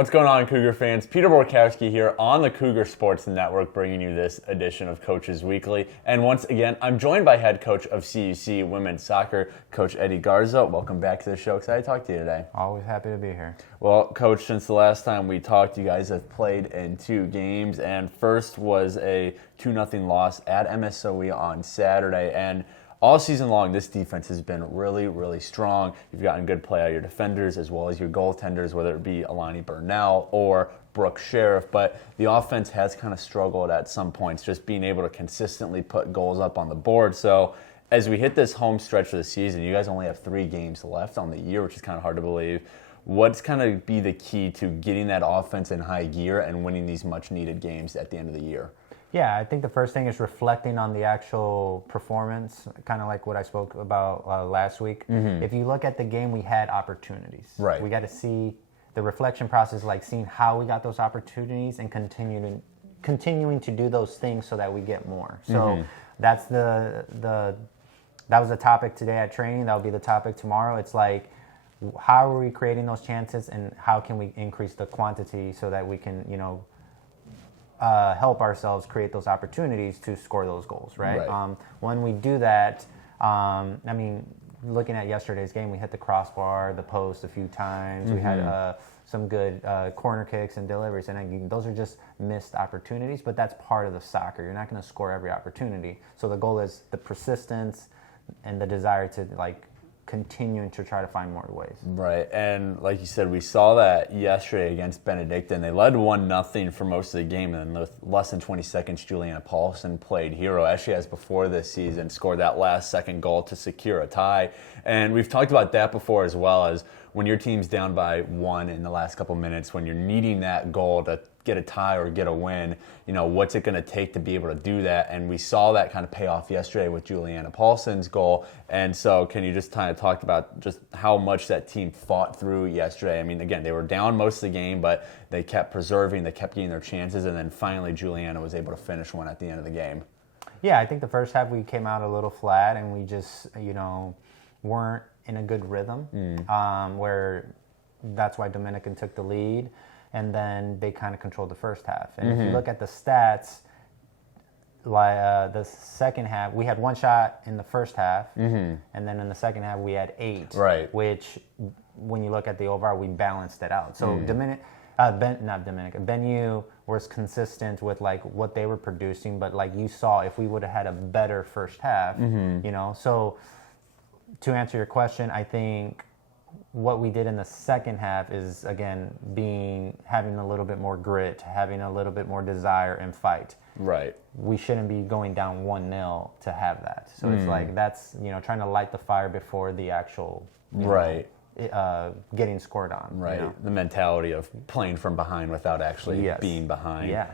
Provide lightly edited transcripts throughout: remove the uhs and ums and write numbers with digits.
What's going on, Cougar fans? Peter Borkowski here on the Cougar Sports Network, bringing you this edition of Coaches Weekly. And once again, I'm joined by head coach of CUC women's soccer, Coach Eddy Garza. Welcome back to the show. Excited to talk to you today. Always happy to be here. Well, Coach, since the last time we talked, you guys have played in 2 games, and first was a 2-0 loss at MSOE on Saturday. And all season long, this defense has been really, really strong. You've gotten good play out of your defenders as well as your goaltenders, whether it be Alani Burnell or Brooke Sheriff. But the offense has kind of struggled at some points, just being able to consistently put goals up on the board. So as we hit this home stretch of the season, you guys only have 3 games left on the year, which is kind of hard to believe. What's kind of be the key to getting that offense in high gear and winning these much-needed games at the end of the year? Yeah, I think the first thing is reflecting on the actual performance, kind of like what I spoke about last week. Mm-hmm. If you look at the game, we had opportunities. Right. We got to see the reflection process, like seeing how we got those opportunities and continuing to do those things so that we get more. So that's that was the topic today at training. That'll be the topic tomorrow. It's like, how are we creating those chances and how can we increase the quantity so that we can, help ourselves create those opportunities to score those goals, right? When we do that, looking at yesterday's game, we hit the crossbar, the post a few times. Mm-hmm. We had some good corner kicks and deliveries, and those are just missed opportunities, but that's part of the soccer. You're not going to score every opportunity. So the goal is the persistence and the desire to, continuing to try to find more ways. Right, and like you said, we saw that yesterday against Benedictine. They led 1-0 for most of the game, and then with less than 20 seconds, Juliana Paulson played hero, as she has before this season, scored that last second goal to secure a tie. And we've talked about that before as well, as when your team's down by 1 in the last couple minutes, when you're needing that goal to get a tie or get a win, what's it going to take to be able to do that? And we saw that kind of pay off yesterday with Juliana Paulson's goal. And so can you just kind of talk about just how much that team fought through yesterday? I mean, again, they were down most of the game, but they kept preserving, they kept getting their chances, and then finally Juliana was able to finish one at the end of the game. Yeah, I think the first half we came out a little flat, and we just, weren't in a good rhythm, where that's why Dominican took the lead. And then they kind of controlled the first half. And if you look at the stats, the second half, we had 1 shot in the first half, and then in the second half we had 8. Right. Which, when you look at the overall, we balanced it out. So Benue was consistent with what they were producing, but you saw, if we would have had a better first half, So to answer your question, I think what we did in the second half is, again, having a little bit more grit, having a little bit more desire and fight. Right. We shouldn't be going down 1-0 to have that. So it's that's, trying to light the fire before the actual, getting scored on. Right. The mentality of playing from behind without actually being behind. Yeah.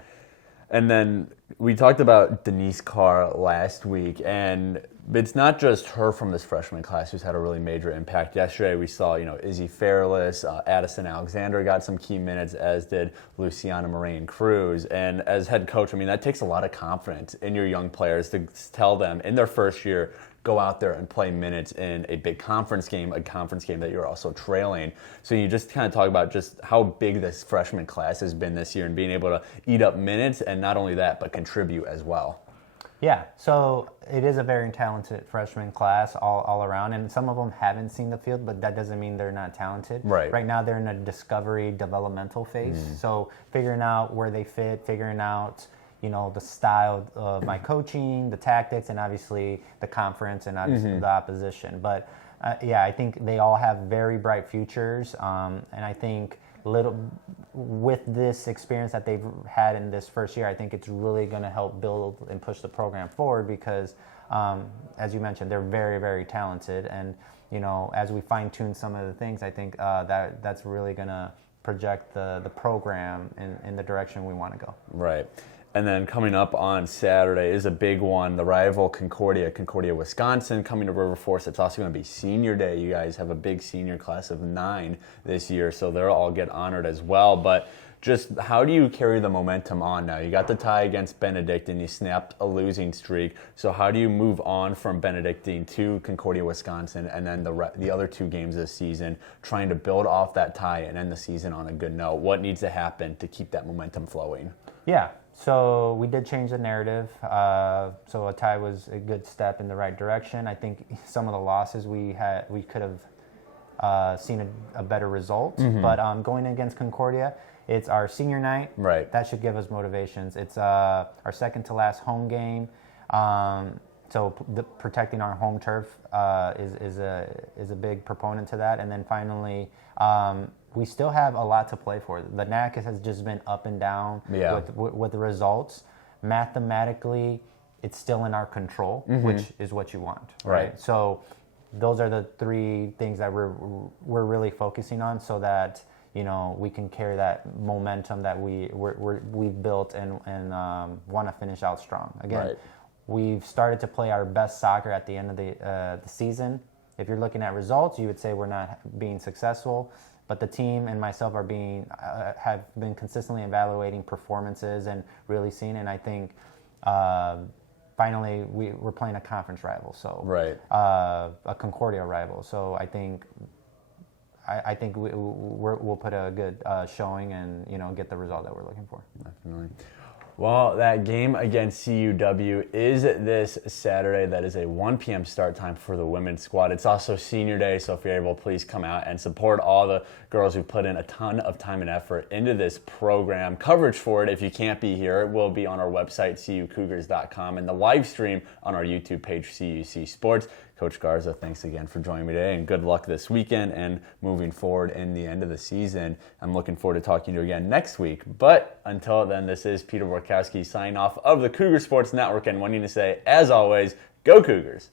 And then we talked about Denise Carr last week, and it's not just her from this freshman class who's had a really major impact. Yesterday we saw, Izzy Fairless, Addison Alexander got some key minutes, as did Luciana Moraine Cruz. And as head coach, that takes a lot of confidence in your young players to tell them in their first year, go out there and play minutes in a big conference game, a conference game that you're also trailing. So you just kind of talk about just how big this freshman class has been this year and being able to eat up minutes, and not only that, but contribute as well. Yeah, so it is a very talented freshman class all around, and some of them haven't seen the field, but that doesn't mean they're not talented. Right. Right now they're in a discovery developmental phase, so figuring out where they fit, figuring out the style of my coaching, the tactics, and obviously the conference and obviously the opposition. But I think they all have very bright futures, and I think with this experience that they've had in this first year, I think it's really going to help build and push the program forward because, as you mentioned, they're very, very talented. And, as we fine-tune some of the things, I think that's really going to project the program in the direction we want to go. Right. And then coming up on Saturday is a big one, the rival Concordia, Wisconsin, coming to River Forest. It's also going to be senior day. You guys have a big senior class of 9 this year, so they'll all get honored as well. But just how do you carry the momentum on now? You got the tie against Benedictine, you snapped a losing streak. So how do you move on from Benedictine to Concordia, Wisconsin, and then the other 2 games this season, trying to build off that tie and end the season on a good note? What needs to happen to keep that momentum flowing? Yeah, so we did change the narrative. So a tie was a good step in the right direction. I think some of the losses we could have seen a better result. But going against Concordia, it's our senior night. Right. That should give us motivations. It's our second to last home game. So protecting our home turf is a big proponent to that. And then finally, we still have a lot to play for. The NAC has just been up and down with the results. Mathematically, it's still in our control, which is what you want, right? So those are the 3 things that we're really focusing on, so that we can carry that momentum that we've built and want to finish out strong. Again, we've started to play our best soccer at the end of the season. If you're looking at results, you would say we're not being successful, but the team and myself have been consistently evaluating performances and really seeing. And I think finally we're playing a conference rival, so a Concordia rival. So I think we'll put a good showing and get the result that we're looking for. Definitely. Well, that game against CUW is this Saturday. That is a 1 p.m. start time for the women's squad. It's also senior day, so if you're able, please come out and support all the girls who put in a ton of time and effort into this program. Coverage for it, if you can't be here, it will be on our website, cucougars.com, and the live stream on our YouTube page, CUC Sports. Coach Garza, thanks again for joining me today, and good luck this weekend and moving forward in the end of the season. I'm looking forward to talking to you again next week. But until then, this is Peter Borkowski signing off of the Cougar Sports Network and wanting to say, as always, go Cougars.